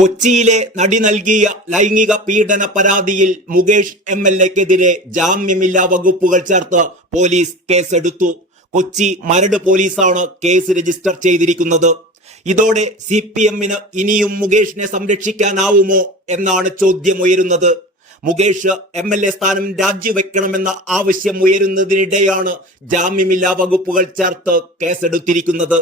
കൊച്ചിയിലെ നടി നൽകിയ ലൈംഗിക പീഡന പരാതിയിൽ മുകേഷ് MLA-ക്കെതിരെ ജാമ്യമില്ലാ വകുപ്പുകൾ ചേർത്ത് പോലീസ് കേസെടുത്തു. കൊച്ചി മരട് പോലീസാണ് കേസ് രജിസ്റ്റർ ചെയ്തിരിക്കുന്നത്. ഇതോടെ CPM-ന് ഇനിയും മുകേഷിനെ സംരക്ഷിക്കാനാവുമോ എന്നാണ് ചോദ്യമുയരുന്നത്. മുകേഷ് MLA സ്ഥാനം രാജിവെക്കണമെന്ന ആവശ്യം ഉയരുന്നതിനിടെയാണ് ജാമ്യമില്ലാ വകുപ്പുകൾ ചേർത്ത് കേസെടുത്തിരിക്കുന്നത്.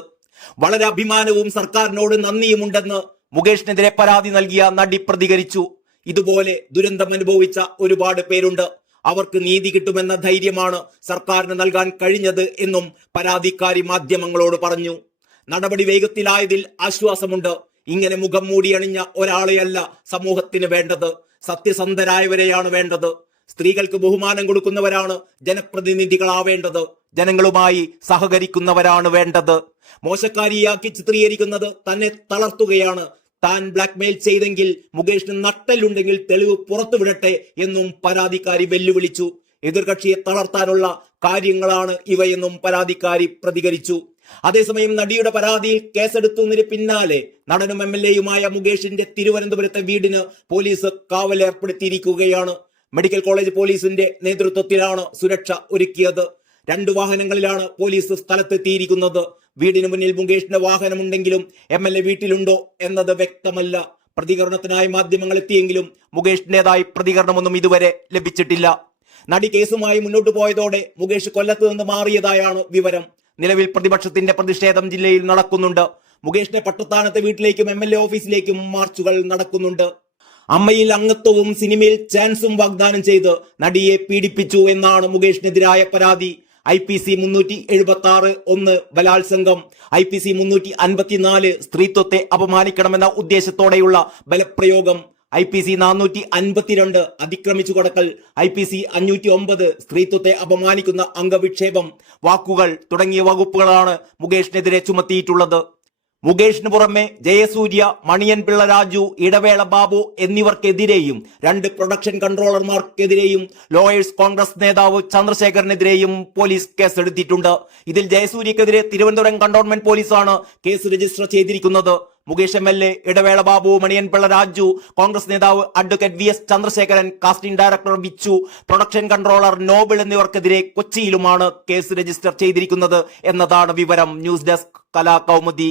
വളരെ അഭിമാനവും സർക്കാരിനോട് നന്ദിയുമുണ്ടെന്ന് മുകേഷിനെതിരെ പരാതി നൽകിയ നടി പ്രതികരിച്ചു. ഇതുപോലെ ദുരന്തം അനുഭവിച്ച ഒരുപാട് പേരുണ്ട്. അവർക്ക് നീതി കിട്ടുമെന്ന ധൈര്യമാണ് സർക്കാരിന് നൽകാൻ കഴിഞ്ഞത് എന്നും പരാതിക്കാരി മാധ്യമങ്ങളോട് പറഞ്ഞു. നടപടി വേഗത്തിലായതിൽ ആശ്വാസമുണ്ട്. ഇങ്ങനെ മുഖം മൂടിയണിഞ്ഞ ഒരാളെയല്ല സമൂഹത്തിന് വേണ്ടത്, സത്യസന്ധരായവരെയാണ് വേണ്ടത്. സ്ത്രീകൾക്ക് ബഹുമാനം കൊടുക്കുന്നവരാണ് ജനപ്രതിനിധികളാവേണ്ടത്. ജനങ്ങളുമായി സഹകരിക്കുന്നവരാണ് വേണ്ടത്. മോശക്കാരിയാക്കി ചിത്രീകരിക്കുന്നത് തന്നെ തളർത്തുകയാണ്. താൻ ബ്ലാക്ക്മെയിൽ ചെയ്തെങ്കിൽ മുകേഷിന് നട്ടലുണ്ടെങ്കിൽ തെളിവ് പുറത്തുവിടട്ടെ എന്നും പരാതിക്കാരി വെല്ലുവിളിച്ചു. എതിർകക്ഷിയെ തളർത്താനുള്ള കാര്യങ്ങളാണ് ഇവയെന്നും പരാതിക്കാരി പ്രതികരിച്ചു. അതേസമയം നടിയുടെ പരാതിയിൽ കേസെടുത്തതിന് പിന്നാലെ നടനും MLA-യുമായ മുകേഷിന്റെ തിരുവനന്തപുരത്തെ വീടിന് പോലീസ് കാവലേർപ്പെടുത്തിയിരിക്കുകയാണ്. മെഡിക്കൽ കോളേജ് പോലീസിന്റെ നേതൃത്വത്തിലാണ് സുരക്ഷ ഒരുക്കിയത്. 2 വാഹനങ്ങളിലാണ് പോലീസ് സ്ഥലത്തെത്തിയിരിക്കുന്നത്. വീടിന് മുന്നിൽ മുകേഷിന്റെ വാഹനമുണ്ടെങ്കിലും MLA വീട്ടിലുണ്ടോ എന്നത് വ്യക്തമല്ല. പ്രതികരണത്തിനായി മാധ്യമങ്ങൾ എത്തിയെങ്കിലും മുകേഷിന്റേതായി പ്രതികരണമൊന്നും ഇതുവരെ ലഭിച്ചിട്ടില്ല. നടി കേസുമായി മുന്നോട്ട് പോയതോടെ മുകേഷ് കൊല്ലത്ത് നിന്ന് മാറിയതായാണ് വിവരം. നിലവിൽ പ്രതിപക്ഷത്തിന്റെ പ്രതിഷേധം ജില്ലയിൽ നടക്കുന്നുണ്ട്. മുകേഷിന്റെ പട്ടത്താനത്തെ വീട്ടിലേക്കും MLA ഓഫീസിലേക്കും മാർച്ചുകൾ നടക്കുന്നുണ്ട്. അമ്മയിൽ അംഗത്വവും സിനിമയിൽ ചാൻസും വാഗ്ദാനം ചെയ്ത് നടിയെ പീഡിപ്പിച്ചു എന്നാണ് മുകേഷിനെതിരായ പരാതി. IPC 376(1) ബലാത്സംഗം, IPC 354 സ്ത്രീത്വത്തെ അപമാനിക്കണമെന്ന ഉദ്ദേശത്തോടെയുള്ള ബലപ്രയോഗം, IPC 452 അതിക്രമിച്ചു കടക്കൽ, IPC 509 സ്ത്രീത്വത്തെ അപമാനിക്കുന്ന അംഗവിക്ഷേപം, വാക്കുകൾ തുടങ്ങിയ വകുപ്പുകളാണ് മുകേഷിനെതിരെ ചുമത്തിയിട്ടുള്ളത്. മുകേഷിന് പുറമെ ജയസൂര്യ, മണിയൻ പിള്ള രാജു, ഇടവേള ബാബു എന്നിവർക്കെതിരെയും 2 പ്രൊഡക്ഷൻ കൺട്രോളർമാർക്കെതിരെയും ലോയേഴ്സ് കോൺഗ്രസ് നേതാവ് ചന്ദ്രശേഖരനെതിരെയും പോലീസ് കേസെടുത്തിട്ടുണ്ട്. ഇതിൽ ജയസൂര്യക്കെതിരെ തിരുവനന്തപുരം കണ്ടോൺമെന്റ് പോലീസാണ് കേസ് രജിസ്റ്റർ ചെയ്തിരിക്കുന്നത്. മുകേഷ് MLA, ഇടവേള ബാബു, മണിയൻ പിള്ള രാജു, കോൺഗ്രസ് നേതാവ് advocate VS Chandrasekharan, casting director Vichu, production controller Noble എന്നിവർക്കെതിരെ കൊച്ചിയിലുമാണ് കേസ് രജിസ്റ്റർ ചെയ്തിരിക്കുന്നത് എന്നതാണ് വിവരം. News desk Kalakaumudi.